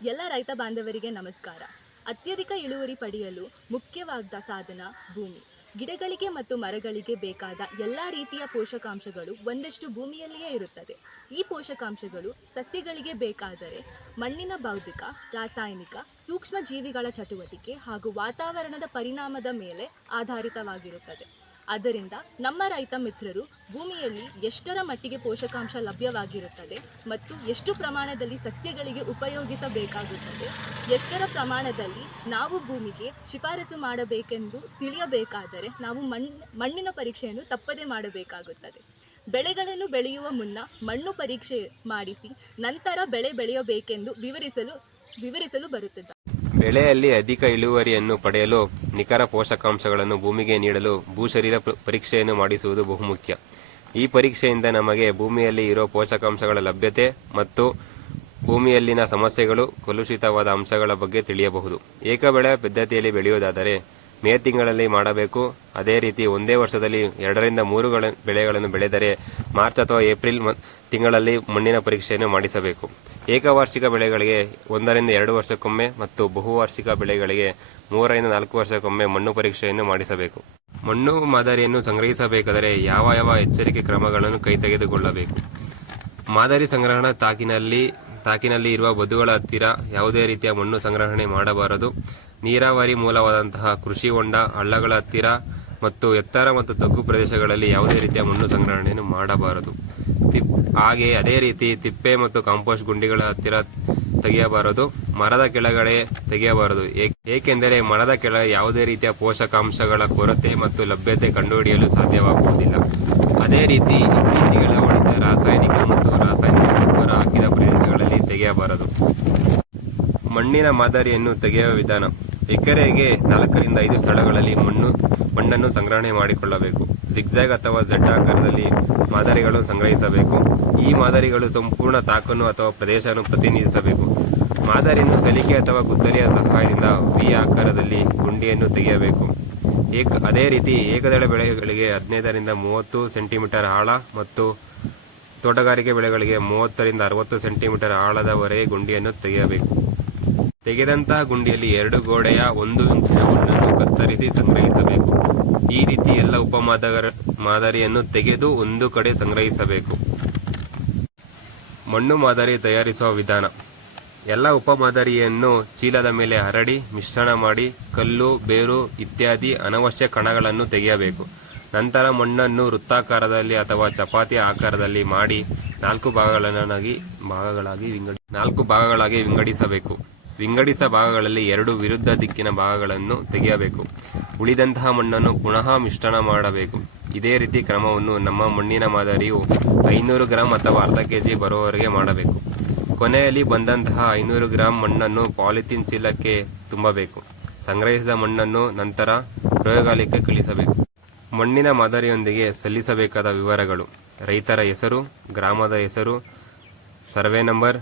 ರೈತ ಬಾಂಧವರಿಗೆ ನಮಸ್ಕಾರ. ಅತ್ಯಧಿಕ ಇಳುವರಿ ಪಡೆಯಲು ಮುಖ್ಯವಾದ ಸಾಧನ ಭೂಮಿ. ಗಿಡಗಳಿಗೆ ಮತ್ತು ಮರಗಳಿಗೆ ಬೇಕಾದ ಎಲ್ಲ ರೀತಿಯ ಪೋಷಕಾಂಶಗಳು ಒಂದಷ್ಟು ಭೂಮಿಯಲ್ಲಿಯೇ ಇರುತ್ತದೆ. ಈ ಪೋಷಕಾಂಶಗಳು ಸಸ್ಯಗಳಿಗೆ ಬೇಕಾದರೆ ಮಣ್ಣಿನ ಭೌತಿಕ, ರಾಸಾಯನಿಕ ಸೂಕ್ಷ್ಮ ಜೀವಿಗಳ ಚಟುವಟಿಕೆ ಹಾಗೂ ವಾತಾವರಣದ ಪರಿಣಾಮದ ಮೇಲೆ ಆಧಾರಿತವಾಗಿರುತ್ತದೆ. ಆದ್ದರಿಂದ ನಮ್ಮ ರೈತ ಮಿತ್ರರು ಭೂಮಿಯಲ್ಲಿ ಎಷ್ಟರ ಮಟ್ಟಿಗೆ ಪೋಷಕಾಂಶ ಲಭ್ಯವಾಗಿರುತ್ತದೆ ಮತ್ತು ಎಷ್ಟು ಪ್ರಮಾಣದಲ್ಲಿ ಸಸ್ಯಗಳಿಗೆ ಉಪಯೋಗಿಸಬೇಕಾಗುತ್ತದೆ, ಎಷ್ಟರ ಪ್ರಮಾಣದಲ್ಲಿ ನಾವು ಭೂಮಿಗೆ ಶಿಫಾರಸು ಮಾಡಬೇಕೆಂದು ತಿಳಿಯಬೇಕಾದರೆ ನಾವು ಮಣ್ಣು ಮಣ್ಣಿನ ಪರೀಕ್ಷೆಯನ್ನು ತಪ್ಪದೆ ಮಾಡಬೇಕಾಗುತ್ತದೆ. ಬೆಳೆಗಳನ್ನು ಬೆಳೆಯುವ ಮುನ್ನ ಮಣ್ಣು ಪರೀಕ್ಷೆ ಮಾಡಿಸಿ ನಂತರ ಬೆಳೆ ಬೆಳೆಯಬೇಕೆಂದು ವಿವರಿಸಲು ವಿವರಿಸಲು ಬರುತ್ತದೆ ಬೆಳೆಯಲ್ಲಿ ಅಧಿಕ ಇಳುವರಿಯನ್ನು ಪಡೆಯಲು ನಿಖರ ಪೋಷಕಾಂಶಗಳನ್ನು ಭೂಮಿಗೆ ನೀಡಲು ಭೂಶರೀರ ಪರೀಕ್ಷೆಯನ್ನು ಮಾಡಿಸುವುದು ಬಹುಮುಖ್ಯ. ಈ ಪರೀಕ್ಷೆಯಿಂದ ನಮಗೆ ಭೂಮಿಯಲ್ಲಿ ಇರೋ ಪೋಷಕಾಂಶಗಳ ಲಭ್ಯತೆ ಮತ್ತು ಭೂಮಿಯಲ್ಲಿನ ಸಮಸ್ಯೆಗಳು ಕಲುಷಿತವಾದ ಅಂಶಗಳ ಬಗ್ಗೆ ತಿಳಿಯಬಹುದು. ಏಕಬೆಳೆ ಪದ್ಧತಿಯಲ್ಲಿ ಬೆಳೆಯುವುದಾದರೆ ಮೇ ತಿಂಗಳಲ್ಲಿ ಮಾಡಬೇಕು. ಅದೇ ರೀತಿ ಒಂದೇ ವರ್ಷದಲ್ಲಿ ಎರಡರಿಂದ ಮೂರು ಗಳ- ಬೆಳೆಗಳನ್ನು ಬೆಳೆದರೆ ಮಾರ್ಚ್ ಅಥವಾ ಏಪ್ರಿಲ್ ತಿಂಗಳಲ್ಲಿ ಮಣ್ಣಿನ ಪರೀಕ್ಷೆಯನ್ನು ಮಾಡಿಸಬೇಕು. ಏಕವಾರ್ಷಿಕ ಬೆಳೆಗಳಿಗೆ ಒಂದರಿಂದ ಎರಡು ವರ್ಷಕ್ಕೊಮ್ಮೆ ಮತ್ತು ಬಹುವಾರ್ಷಿಕ ಬೆಳೆಗಳಿಗೆ ಮೂರರಿಂದ ನಾಲ್ಕು ವರ್ಷಕ್ಕೊಮ್ಮೆ ಮಣ್ಣು ಪರೀಕ್ಷೆಯನ್ನು ಮಾಡಿಸಬೇಕು. ಮಣ್ಣು ಮಾದರಿಯನ್ನು ಸಂಗ್ರಹಿಸಬೇಕಾದರೆ ಯಾವ ಯಾವ ಎಚ್ಚರಿಕೆ ಕ್ರಮಗಳನ್ನು ಕೈ ತೆಗೆದುಕೊಳ್ಳಬೇಕು ಮಾದರಿ ಸಂಗ್ರಹಣ ತಾಕಿನಲ್ಲಿ ತಾಕಿನಲ್ಲಿ ಇರುವ ಬದುಗಳ ಹತ್ತಿರ ಯಾವುದೇ ರೀತಿಯ ಮಣ್ಣು ಸಂಗ್ರಹಣೆ ಮಾಡಬಾರದು. ನೀರಾವರಿ ಮೂಲವಾದಂತಹ ಕೃಷಿ ಹೊಂಡ, ಹಳ್ಳಗಳ ಹತ್ತಿರ ಮತ್ತು ಎತ್ತರ ಮತ್ತು ತಗ್ಗು ಪ್ರದೇಶಗಳಲ್ಲಿ ಯಾವುದೇ ರೀತಿಯ ಮಣ್ಣು ಸಂಗ್ರಹಣೆಯನ್ನು ಮಾಡಬಾರದು. ತಿಪ್, ಹಾಗೆ ಅದೇ ರೀತಿ ತಿಪ್ಪೆ ಮತ್ತು ಕಾಂಪೋಸ್ಟ್ ಗುಂಡಿಗಳ ಹತ್ತಿರ ತೆಗೆಯಬಾರದು. ಮರದ ಕೆಳಗಡೆ ತೆಗೆಯಬಾರದು. ಏಕ್- ಏಕೆಂದರೆ ಮರದ ಕೆಳಗೆ ಯಾವುದೇ ರೀತಿಯ ಪೋಷಕಾಂಶಗಳ ಕೊರತೆ ಮತ್ತು ಲಭ್ಯತೆ ಕಂಡುಹಿಡಿಯಲು ಸಾಧ್ಯವಾಗುವುದಿಲ್ಲ. ಅದೇ ರೀತಿ ಇತ್ತೀಚೆಗೆ ಅಳವಡಿಸಿದ ರಾಸಾಯನಿಕ ಮತ್ತು ರಾಸಾಯನಿಕ ಗೊಬ್ಬರ ಹಾಕಿದ ಪ್ರದೇಶಗಳಲ್ಲಿ ತೆಗೆಯಬಾರದು. ಮಣ್ಣಿನ ಮಾದರಿಯನ್ನು ತೆಗೆಯುವ ವಿಧಾನ. ಎಕರೆಗೆ ನಾಲ್ಕರಿಂದ ಐದು ಸ್ಥಳಗಳಲ್ಲಿ ಮಣ್ಣು, ಮಣ್ಣನ್ನು ಸಂಗ್ರಹಣೆ ಮಾಡಿಕೊಳ್ಳಬೇಕು. ಜಿಗ್ಜಾಗ್ ಅಥವಾ ಝಡ್ ಆಕಾರದಲ್ಲಿ ಮಾದರಿಗಳು ಸಂಗ್ರಹಿಸಬೇಕು. ಈ ಮಾದರಿಗಳು ಸಂಪೂರ್ಣ ತಾಕನ್ನು ಅಥವಾ ಪ್ರದೇಶವನ್ನು ಪ್ರತಿನಿಧಿಸಬೇಕು. ಮಾದರಿಯನ್ನು ಸಲಿಕೆ ಅಥವಾ ಗುದ್ದಲಿಯ ಸಹಾಯದಿಂದ ವಿ ಆಕಾರದಲ್ಲಿ ಗುಂಡಿಯನ್ನು ತೆಗೆಯಬೇಕು. ಏಕ, ಅದೇ ರೀತಿ ಏಕದಳ ಬೆಳೆಗಳಿಗೆ ಹದಿನೈದರಿಂದ ಮೂವತ್ತು ಸೆಂಟಿಮೀಟರ್ ಆಳ ಮತ್ತು ತೋಟಗಾರಿಕೆ ಬೆಳೆಗಳಿಗೆ ಮೂವತ್ತರಿಂದ ಅರವತ್ತು ಸೆಂಟಿಮೀಟರ್ ಆಳದವರೆಗೆ ಗುಂಡಿಯನ್ನು ತೆಗೆಯಬೇಕು. ತೆಗೆದಂತಹ ಗುಂಡಿಯಲ್ಲಿ ಎರಡು ಗೋಡೆಯ ಒಂದು ಇಂಚಿನ ಮಣ್ಣನ್ನು ಕತ್ತರಿಸಿ ಸಂಗ್ರಹಿಸಬೇಕು. ಈ ರೀತಿ ಎಲ್ಲ ಉಪಮಾದರ ಮಾದರಿಯನ್ನು ತೆಗೆದು ಒಂದು ಕಡೆ ಸಂಗ್ರಹಿಸಬೇಕು. ಮಣ್ಣು ಮಾದರಿ ತಯಾರಿಸುವ ವಿಧಾನ. ಎಲ್ಲ ಉಪಮಾದರಿಯನ್ನು ಚೀಲದ ಮೇಲೆ ಹರಡಿ, ಮಿಶ್ರಣ ಮಾಡಿ, ಕಲ್ಲು, ಬೇರು ಇತ್ಯಾದಿ ಅನವಶ್ಯ ಕಣಗಳನ್ನು ತೆಗೆಯಬೇಕು. ನಂತರ ಮಣ್ಣನ್ನು ವೃತ್ತಾಕಾರದಲ್ಲಿ ಅಥವಾ ಚಪಾತಿ ಆಕಾರದಲ್ಲಿ ಮಾಡಿ ನಾಲ್ಕು ಭಾಗಗಳನ್ನಾಗಿ, ಭಾಗಗಳಾಗಿ ವಿಂಗಡಿ ನಾಲ್ಕು ಭಾಗಗಳಾಗಿ ವಿಂಗಡಿಸಬೇಕು. ವಿಂಗಡಿಸ ಭಾಗಗಳಲ್ಲಿ ಎರಡು ವಿರುದ್ಧ ದಿಕ್ಕಿನ ಭಾಗಗಳನ್ನು ತೆಗೆಯಬೇಕು. ಉಳಿದಂತಹ ಮಣ್ಣನ್ನು ಪುನಃ ಮಿಶ್ರಣ ಮಾಡಬೇಕು. ಇದೇ ರೀತಿ ಕ್ರಮವನ್ನು ನಮ್ಮ ಮಣ್ಣಿನ ಮಾದರಿಯು ಐನೂರು ಗ್ರಾಂ ಅಥವಾ ಅರ್ಧ ಕೆ ಜಿ ಬರುವವರೆಗೆ ಮಾಡಬೇಕು. ಕೊನೆಯಲ್ಲಿ ಬಂದಂತಹ ಐನೂರು ಗ್ರಾಂ ಮಣ್ಣನ್ನು ಪಾಲಿಥೀನ್ ಚೀಲಕ್ಕೆ ತುಂಬಬೇಕು. ಸಂಗ್ರಹಿಸಿದ ಮಣ್ಣನ್ನು ನಂತರ ಪ್ರಯೋಗಾಲಯಕ್ಕೆ ಕಳಿಸಬೇಕು. ಮಣ್ಣಿನ ಮಾದರಿಯೊಂದಿಗೆ ಸಲ್ಲಿಸಬೇಕಾದ ವಿವರಗಳು. ರೈತರ ಹೆಸರು, ಗ್ರಾಮದ ಹೆಸರು, ಸರ್ವೆ ನಂಬರ್,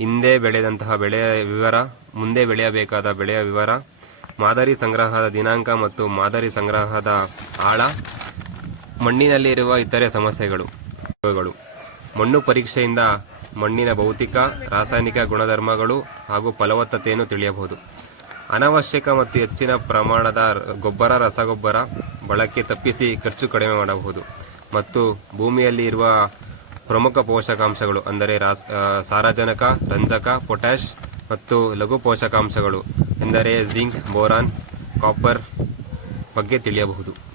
ಹಿಂದೆ ಬೆಳೆದಂತಹ ಬೆಳೆಯ ವಿವರ ಮುಂದೆ ಬೆಳೆಯಬೇಕಾದ ಬೆಳೆಯ ವಿವರ. ಮಾದರಿ ಸಂಗ್ರಹದ ದಿನಾಂಕ ಮತ್ತು ಮಾದರಿ ಸಂಗ್ರಹದ ಆಳ. ಮಣ್ಣಿನಲ್ಲಿರುವ ಇತರೆ ಸಮಸ್ಯೆಗಳು. ಗಳು. ಮಣ್ಣು ಪರೀಕ್ಷೆಯಿಂದ ಮಣ್ಣಿನ ಭೌತಿಕ, ರಾಸಾಯನಿಕ ಗುಣಧರ್ಮಗಳು ಹಾಗೂ ಫಲವತ್ತತೆಯನ್ನು ತಿಳಿಯಬಹುದು. ಅನವಶ್ಯಕ ಮತ್ತು ಹೆಚ್ಚಿನ ಪ್ರಮಾಣದ ಗೊಬ್ಬರ, ರಸಗೊಬ್ಬರ ಬಳಕೆ ತಪ್ಪಿಸಿ ಖರ್ಚು ಕಡಿಮೆ ಮಾಡಬಹುದು. ಮತ್ತು ಭೂಮಿಯಲ್ಲಿ ಇರುವ ಪ್ರಮುಖ ಪೋಷಕಾಂಶಗಳು, ಅಂದರೆ ಸಾರಜನಕ, ರಂಜಕ, ಪೊಟ್ಯಾಷ್ ಮತ್ತು ಲಘು ಪೋಷಕಾಂಶಗಳು ಎಂದರೆ ಜಿಂಕ್ ಬೋರಾನ್ ಕಾಪರ್ ಬಗ್ಗೆ ತಿಳಿಯಬಹುದು.